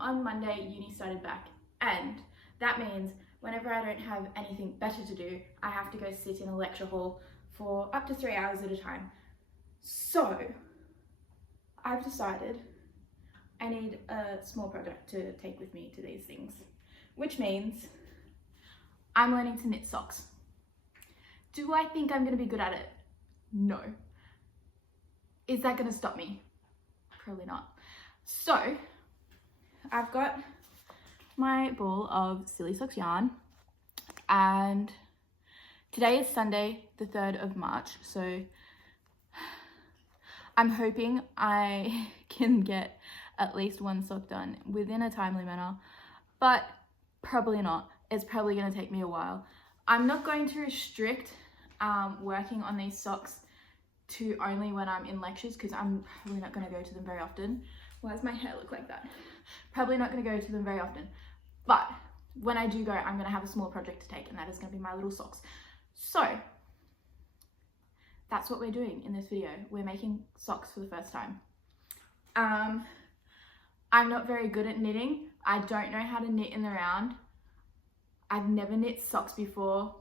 on Monday, uni started back, and that means whenever I don't have anything better to do, I have to go sit in a lecture hall for up to 3 hours at a time. So I've decided I need a small project to take with me to these things, which means I'm learning to knit socks. Do I think I'm going to be good at it? No. Is that going to stop me? Probably not. So I've got my ball of Silly Socks yarn, and today is Sunday, the 3rd of March, so I'm hoping I can get at least one sock done within a timely manner, but probably not. It's probably going to take me a while. I'm not going to restrict working on these socks to only when I'm in lectures, because I'm probably not going to go to them very often. Why does my hair look like that? Probably not going to go to them very often, but when I do go, I'm going to have a small project to take, and that is going to be my little socks. So that's what we're doing in this video. We're making socks for the first time. I'm not very good at knitting. I don't know how to knit in the round. I've never knit socks before.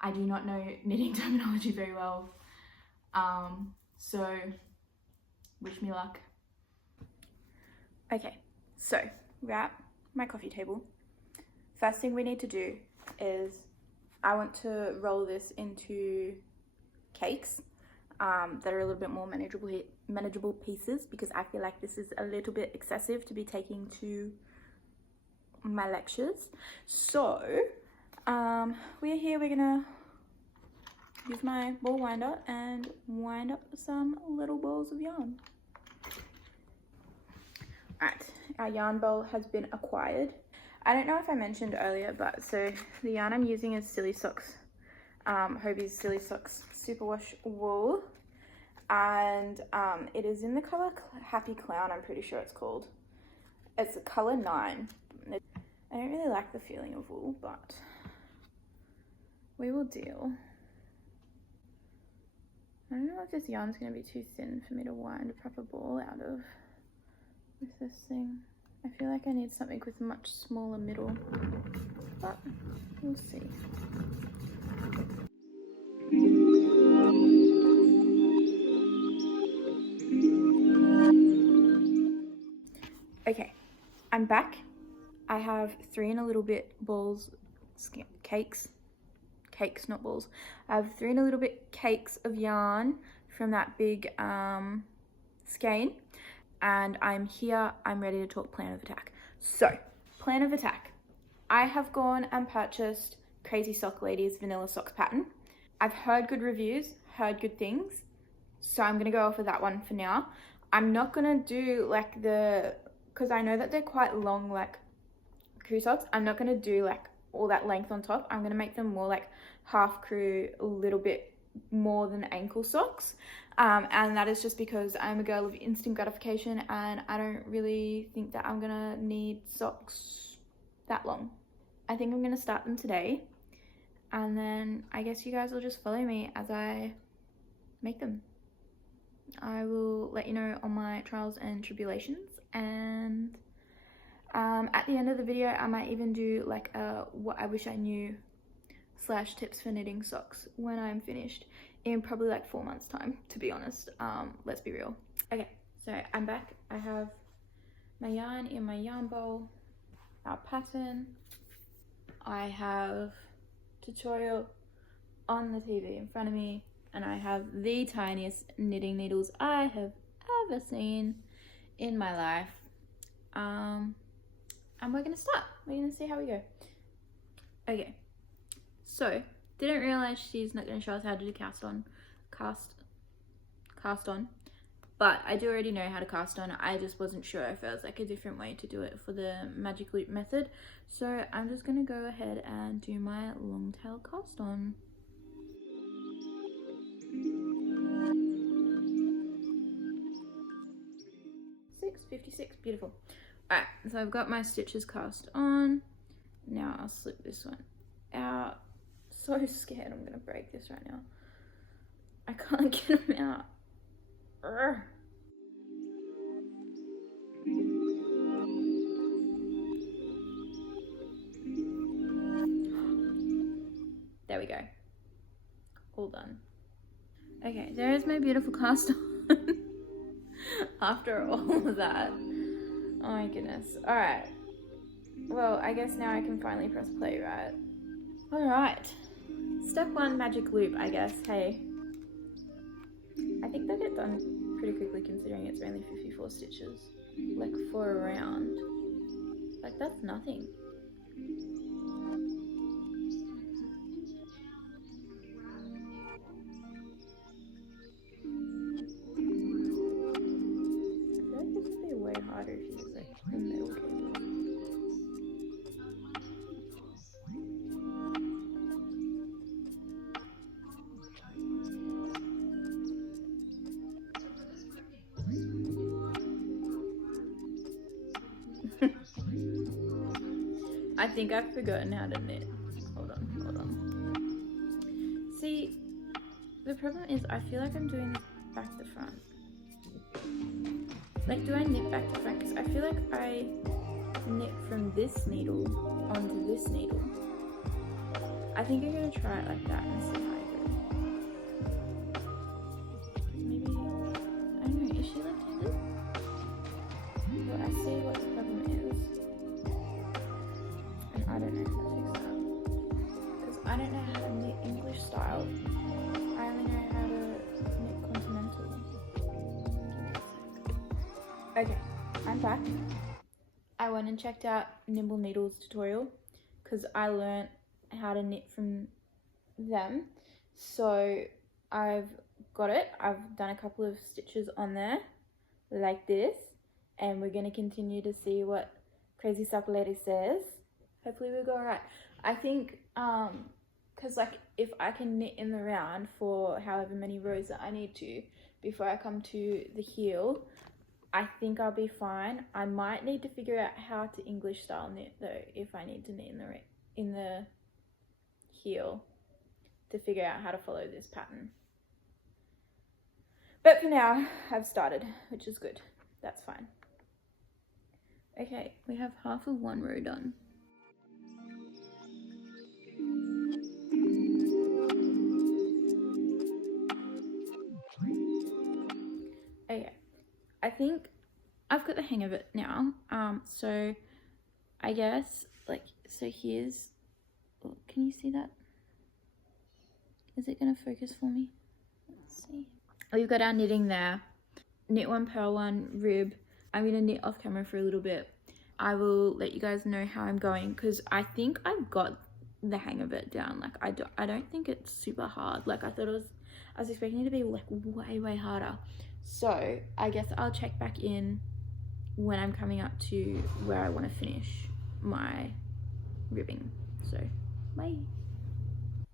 I do not know knitting terminology very well. So wish me luck. Okay, so we're at my coffee table. First thing we need to do is I want to roll this into cakes that are a little bit more manageable pieces, because I feel like this is a little bit excessive to be taking to my lectures. So we're here, we're gonna use my ball winder and wind up some little balls of yarn. Alright, our yarn bowl has been acquired. I don't know if I mentioned earlier, but so the yarn I'm using is Silly Socks, Hobie's Silly Socks Superwash Wool, and it is in the colour Happy Clown, I'm pretty sure it's called. It's the colour 9. I don't really like the feeling of wool, but we will deal. I don't know if this yarn's going to be too thin for me to wind a proper ball out of with this thing. I feel like I need something with a much smaller middle, but we'll see. Okay, I'm back. I have 3 and a little bit balls, cakes, not balls. I have 3 and a little bit cakes of yarn from that big skein, and I'm here, I'm ready to talk plan of attack. So, plan of attack. I have gone and purchased Crazy Sock Lady's Vanilla Socks pattern. I've heard good reviews, heard good things, so I'm gonna go off of that one for now. I'm not gonna do like because I know that they're quite long, like crew socks. I'm not gonna do like all that length on top. I'm gonna make them more like half crew, a little bit more than ankle socks. And that is just because I'm a girl of instant gratification, and I don't really think that I'm gonna need socks that long. I think I'm gonna start them today, and then I guess you guys will just follow me as I make them. I will let you know on my trials and tribulations, and at the end of the video I might even do like a what I wish I knew / tips for knitting socks when I'm finished in probably like 4 months time, to be honest. Let's be real. Okay, so I'm back. I have my yarn in my yarn bowl, our pattern. I have tutorial on the TV in front of me, and I have the tiniest knitting needles I have ever seen in my life. And we're gonna start. We're gonna see how we go. Okay, so didn't realize she's not gonna show us how to do cast on, but I do already know how to cast on. I just wasn't sure if there was like a different way to do it for the magic loop method, so I'm just gonna go ahead and do my long tail cast on. $6.56, beautiful. Alright, so I've got my stitches cast on. Now I'll slip this one out. So scared I'm gonna break this right now. I can't get them out. Urgh. done. Okay, there is my beautiful cast on. After all of that. Oh my goodness. Alright. Well, I guess now I can finally press play, right? Alright. Step 1, magic loop, I guess. Hey. I think they'll get done pretty quickly considering it's only 54 stitches. Like, for a round. Like, that's nothing. I feel like this would be way harder if you use like a metal cable. I think I've forgotten how to knit. Hold on. See, the problem is I feel like I'm doing this back to front. Like, do I knit back to front? Because I feel like I knit from this needle onto this needle. I think I'm gonna try it like that and see how I go. Maybe, I don't know, is she left-handed? Well, I see what the problem is. And I don't know how to fix that. Because I don't know how to knit English style. I only know how to knit continental. Okay, I'm back. I went and checked out Nimble Needles tutorial because I learnt how to knit from them. So I've got it. I've done a couple of stitches on there like this, and we're going to continue to see what Crazy Supper Lady says. Hopefully we'll go alright. I think because like if I can knit in the round for however many rows that I need to before I come to the heel, I think I'll be fine. I might need to figure out how to English style knit though, if I need to knit in the heel to figure out how to follow this pattern. But for now, I've started, which is good. That's fine. Okay, we have half of one row done. Okay, I think I've got the hang of it now. So I guess like, so here's, oh, can you see that? Is it gonna focus for me? Let's see. We've got our knitting there. Knit one, purl one, rib. I'm gonna knit off camera for a little bit. I will let you guys know how I'm going because I think I've got the hang of it down. Like I don't think it's super hard. Like I was expecting it to be like way harder. So I guess I'll check back in when I'm coming up to where I want to finish my ribbing. So bye.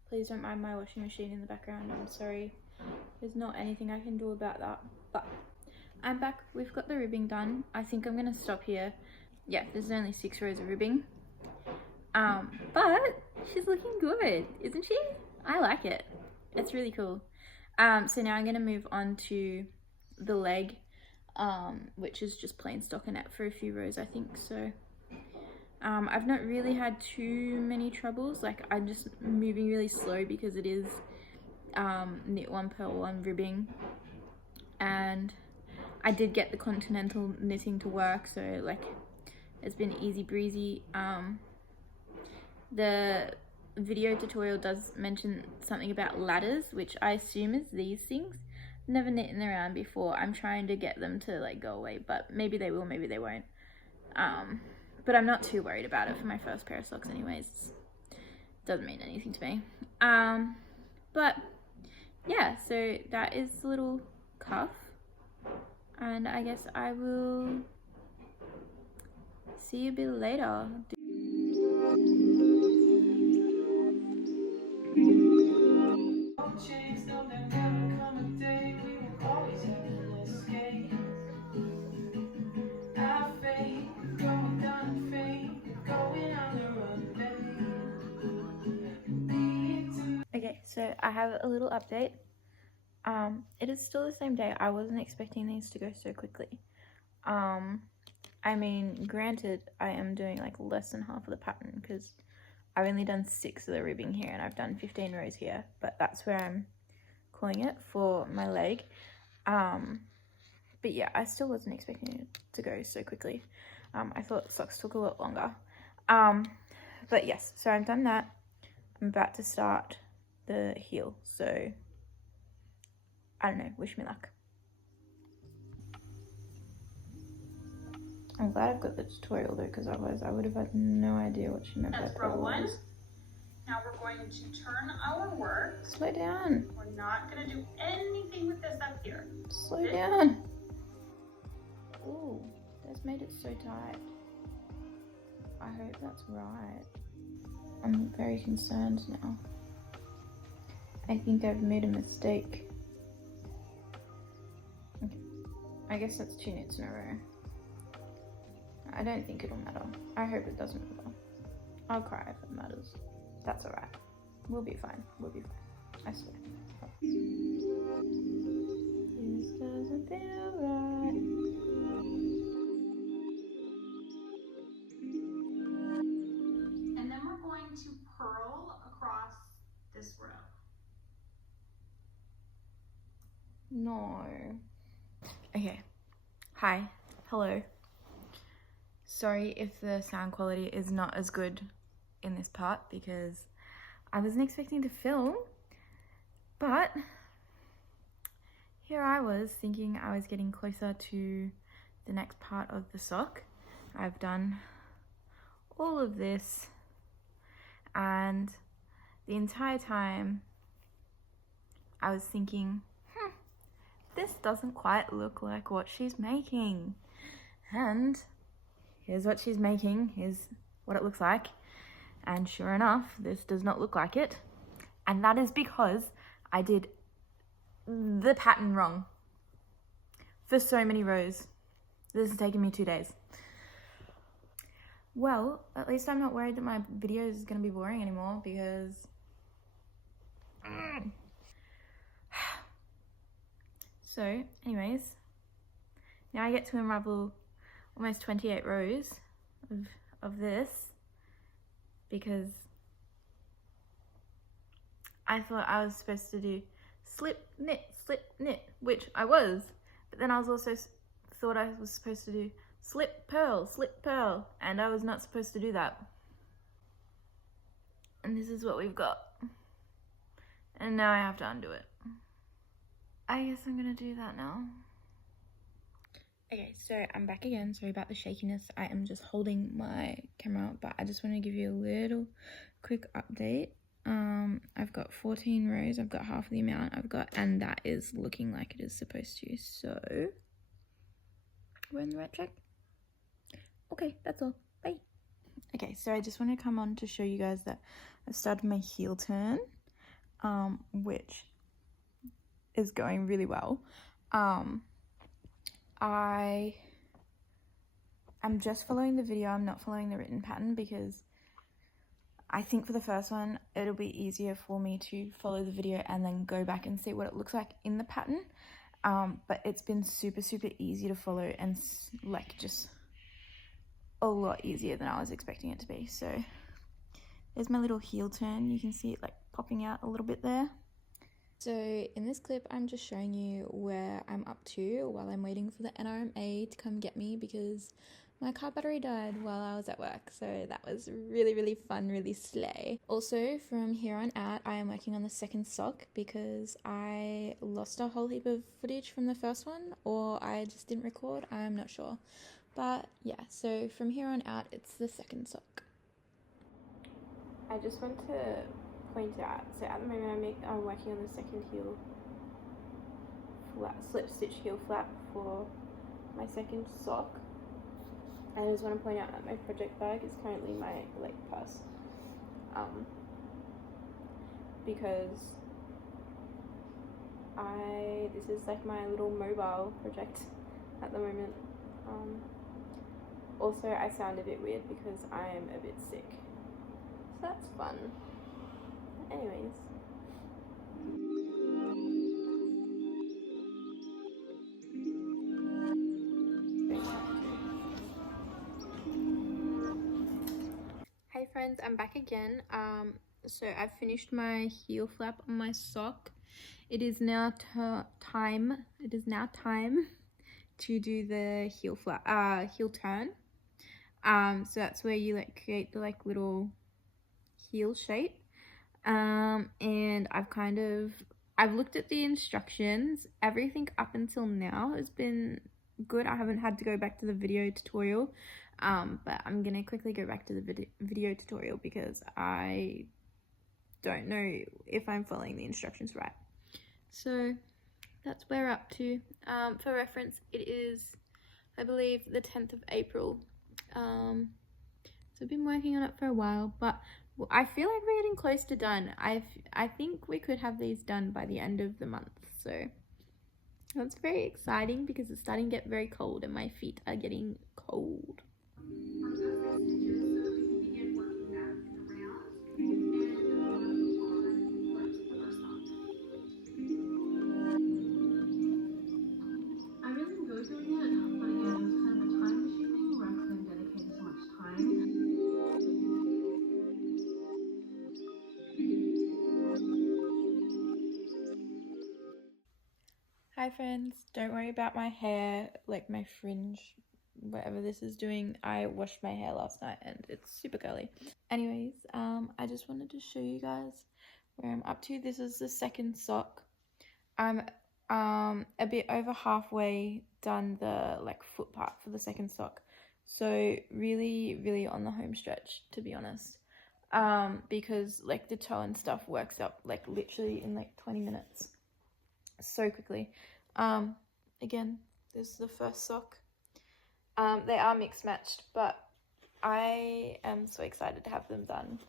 Please don't mind my washing machine in the background. I'm sorry. There's not anything I can do about that. But I'm back. We've got the ribbing done. I think I'm going to stop here. Yeah, there's only 6 rows of ribbing. But she's looking good, isn't she? I like it. It's really cool. So now I'm going to move on to the leg, which is just plain stockinette for a few rows, I think. So I've not really had too many troubles. Like I'm just moving really slow because it is knit one, purl one, ribbing, and I did get the continental knitting to work, so like it's been easy breezy. The video tutorial does mention something about ladders, which I assume is these things. Never knit in around before. I'm trying to get them to like go away, but maybe they will, maybe they won't. But I'm not too worried about it for my first pair of socks anyways. Doesn't mean anything to me. But yeah, so that is the little cuff, and I guess I will see you a bit later. Okay, so I have a little update. It is still the same day. I wasn't expecting these to go so quickly. I mean, granted, I am doing like less than half of the pattern because I've only done 6 of the ribbing here and I've done 15 rows here, but that's where I'm calling it, for my leg. But yeah, I still wasn't expecting it to go so quickly. I thought socks took a lot longer. But yes, so I've done that. I'm about to start the heel, so I don't know, wish me luck. I'm glad I've got the tutorial though, because otherwise I would have had no idea what she meant by pearl was. Now we're going to turn our work. Slow down. We're not going to do anything with this up here. Slow down. Ooh, that's made it so tight. I hope that's right. I'm very concerned now. I think I've made a mistake. Okay. I guess that's 2 knits in a row. I don't think it'll matter. I hope it doesn't matter. I'll cry if it matters. That's alright. We'll be fine. We'll be fine. I swear. This doesn't feel right. And then we're going to purl across this row. No. Okay. Hi. Hello. Sorry if the sound quality is not as good in this part because I wasn't expecting to film, but here I was thinking I was getting closer to the next part of the sock. I've done all of this, and the entire time I was thinking, this doesn't quite look like what she's making. And here's what she's making, here's what it looks like. And sure enough, this does not look like it. And that is because I did the pattern wrong for so many rows. This has taken me 2 days. Well, at least I'm not worried that my video is going to be boring anymore because... So, anyways, now I get to unravel almost 28 rows of this because I thought I was supposed to do slip, knit, which I was, but then I was also thought I was supposed to do slip, pearl, and I was not supposed to do that. And this is what we've got. And now I have to undo it. I guess I'm gonna do that now. Okay, so I'm back again. Sorry about the shakiness. I am just holding my camera, but I just want to give you a little quick update. I've got 14 rows. I've got half the amount I've got, and that is looking like it is supposed to. So we're on the right track. Okay, that's all. Bye. Okay, so I just want to come on to show you guys that I've started my heel turn, which is going really well. I am just following the video. I'm not following the written pattern because I think for the first one it'll be easier for me to follow the video and then go back and see what it looks like in the pattern. But it's been super easy to follow and like just a lot easier than I was expecting it to be. So there's my little heel turn. You can see it like popping out a little bit there. So in this clip, I'm just showing you where I'm up to while I'm waiting for the NRMA to come get me because my car battery died while I was at work. So that was really fun, really slay. Also, from here on out, I am working on the second sock because I lost a whole heap of footage from the first one, or I just didn't record, I'm not sure. But yeah, so from here on out, it's the second sock. I just want to point out, so at the moment I'm working on the second heel flap, slip stitch heel flap for my second sock. And I just want to point out that my project bag is currently my like purse, because this is like my little mobile project at the moment. Also I sound a bit weird because I am a bit sick, so that's fun. Anyways, hey friends, I'm back again. So I've finished my heel flap on my sock. It is now time. It is now time to do the heel turn. So that's where you like create the like little heel shape. And I've looked at the instructions. Everything up until now has been good. I haven't had to go back to the video tutorial, but I'm gonna quickly go back to the video tutorial because I don't know if I'm following the instructions right. So that's where we're up to. For reference, it is, I believe, the 10th of April. So I've been working on it for a while, but I feel like we're getting close to done. I think we could have these done by the end of the month. So that's very exciting because it's starting to get very cold and my feet are getting cold. Hi friends, don't worry about my hair, like my fringe, whatever this is doing. I washed my hair last night and it's super curly. Anyways, I just wanted to show you guys where I'm up to. This is the second sock. I'm a bit over halfway done the like foot part for the second sock. So really on the home stretch, to be honest. Because like the toe and stuff works up like literally in like 20 minutes. So quickly. Again, this is the first sock. They are mixed matched, but I am so excited to have them done.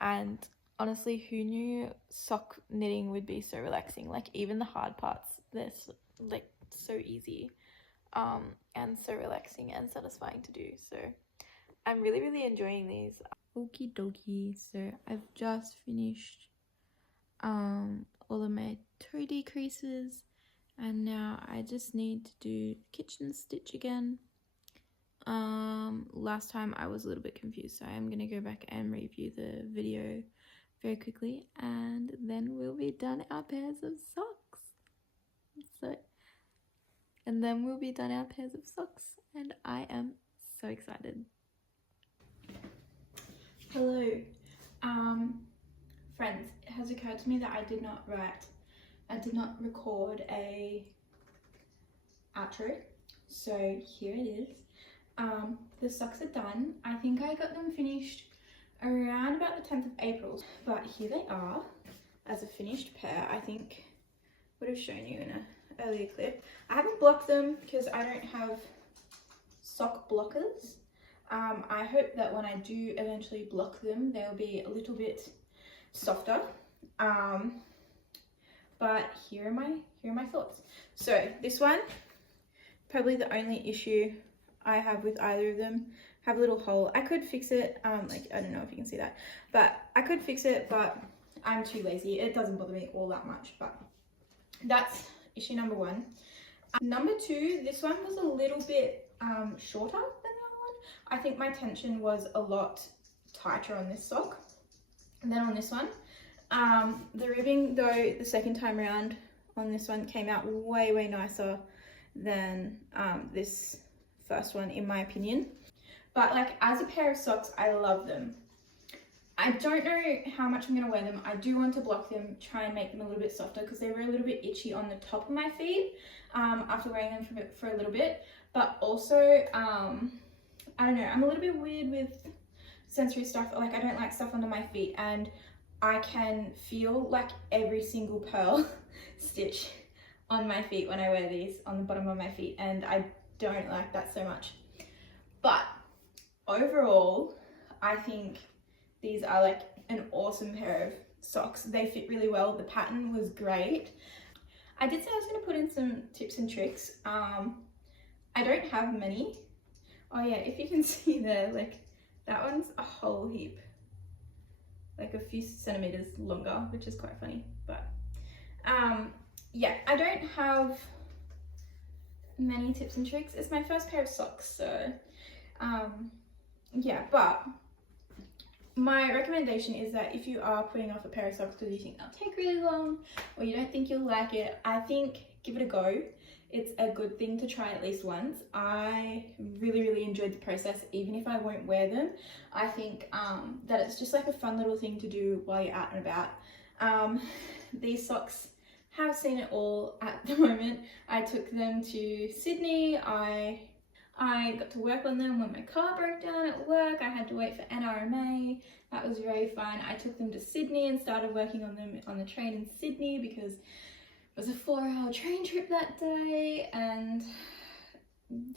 And honestly, who knew sock knitting would be so relaxing? Like even the hard parts, they're like so easy, and so relaxing and satisfying to do. So I'm really enjoying these. Okie dokie. So I've just finished all of my toe decreases, and now I just need to do kitchen stitch again. Last time I was a little bit confused, so I'm gonna go back and review the video very quickly, and then we'll be done our pairs of socks. And I am so excited. Hello, friends, it has occurred to me that I did not record a outro, so here it is. The socks are done. I think I got them finished around about the 10th of April, but here they are as a finished pair. I think would have shown you in an earlier clip. I haven't blocked them because I don't have sock blockers. I hope that when I do eventually block them, they'll be a little bit softer. But here are my thoughts. So this one, probably the only issue I have with either of them, have a little hole. I could fix it, like I don't know if you can see that, but I could fix it, but I'm too lazy. It doesn't bother me all that much, but that's issue number one. Number two, this one was a little bit shorter than the other one. I think my tension was a lot tighter on this sock than on this one. The ribbing though, the second time around on this one came out way nicer than this first one, in my opinion. But like as a pair of socks, I love them. I don't know how much I'm gonna wear them. I do want to block them, try and make them a little bit softer because they were a little bit itchy on the top of my feet after wearing them for a little bit. But also, I don't know, I'm a little bit weird with sensory stuff. Like I don't like stuff under my feet, and I can feel like every single pearl stitch on my feet when I wear these on the bottom of my feet, and I don't like that so much. But overall, I think these are like an awesome pair of socks. They fit really well. The pattern was great. I did say I was going to put in some tips and tricks. I don't have many. Oh yeah, if you can see there, like that one's a whole heap, like a few centimeters longer, which is quite funny. But yeah, I don't have many tips and tricks. It's my first pair of socks, so yeah, but My recommendation is that if you are putting off a pair of socks because you think they'll take really long or you don't think you'll like it, I think give it a go. It's a good thing to try at least once. I really enjoyed the process, even if I won't wear them. I think that it's just like a fun little thing to do while you're out and about. These socks have seen it all at the moment. I took them to Sydney. I got to work on them when my car broke down at work. I had to wait for NRMA. That was very fun. I took them to Sydney and started working on them on the train in Sydney because it was a 4-hour train trip that day, and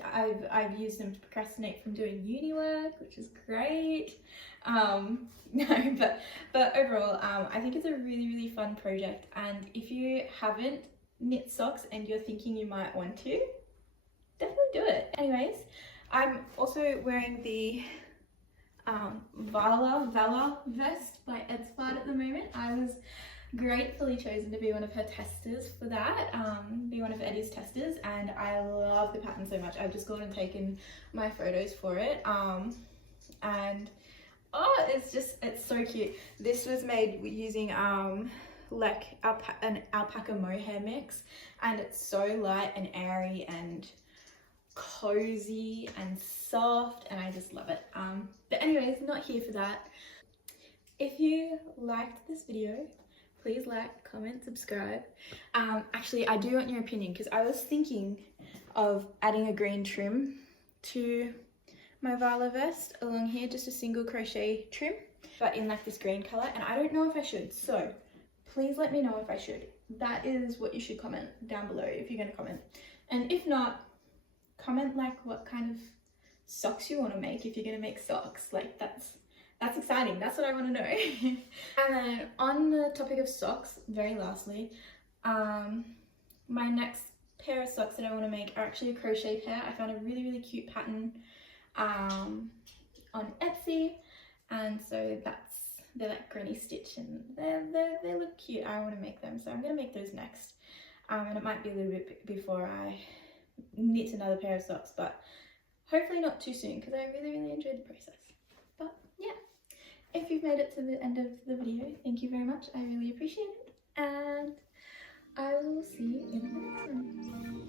I've used them to procrastinate from doing uni work, which is great. No, but overall, I think it's a really fun project, and if you haven't knit socks and you're thinking you might want to, definitely do it. Anyways, I'm also wearing the Valla Vest by edsfart at the moment. I was gratefully chosen to be one of her testers for that, be one of Eddie's testers, and I love the pattern so much. I've just gone and taken my photos for it, and oh, it's so cute. This was made using like an alpaca mohair mix, and it's so light and airy and cozy and soft, and I just love it. But anyways, not here for that. If you liked this video, please like, comment, subscribe. Actually, I do want your opinion because I was thinking of adding a green trim to my Valla vest along here, just a single crochet trim, but in like this green color, and I don't know if I should, so please let me know if I should. That is what you should comment down below if you're going to comment, and if not, comment like what kind of socks you want to make if you're going to make socks. Like that's exciting. That's what I want to know. And then on the topic of socks, very lastly, my next pair of socks that I want to make are actually a crochet pair. I found a really cute pattern on Etsy, and so they're like granny stitch, and they look cute. I want to make them, so I'm going to make those next, and it might be a little bit before I knit another pair of socks, but hopefully not too soon because I really enjoyed the process. But yeah, if you've made it to the end of the video, thank you very much. I really appreciate it, and I will see you in the next one.